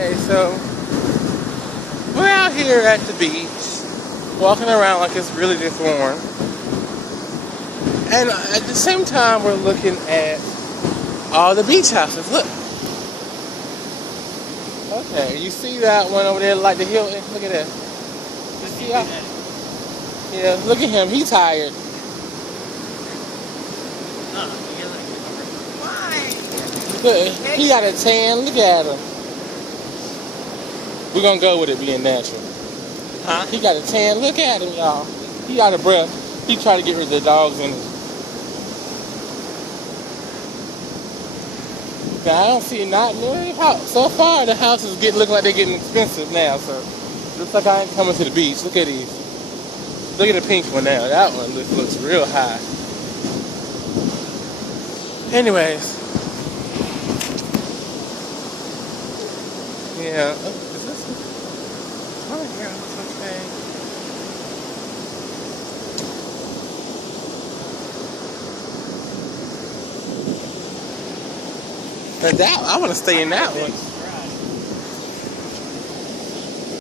Okay, so we're out here at the beach, walking around like it's really just warm. And at the same time, we're looking at all the beach houses. Look. Okay, you see that one over there, like the Hilton? Look at that. You see how? Yeah, look at him. He's tired. Look, he got a tan. Look at him. We're gonna go with it being natural. Huh? He got a tan. Look at him, y'all. He out of breath. He tried to get rid of the dogs in it. Now, I don't see not really house. So far, the houses looking like they're getting expensive now. So looks like I ain't coming to the beach. Look at these. Look at the pink one now. That one looks real high. Anyways. Yeah. Oh, is this? Oh, yeah, it's okay. But that I want to stay in that one.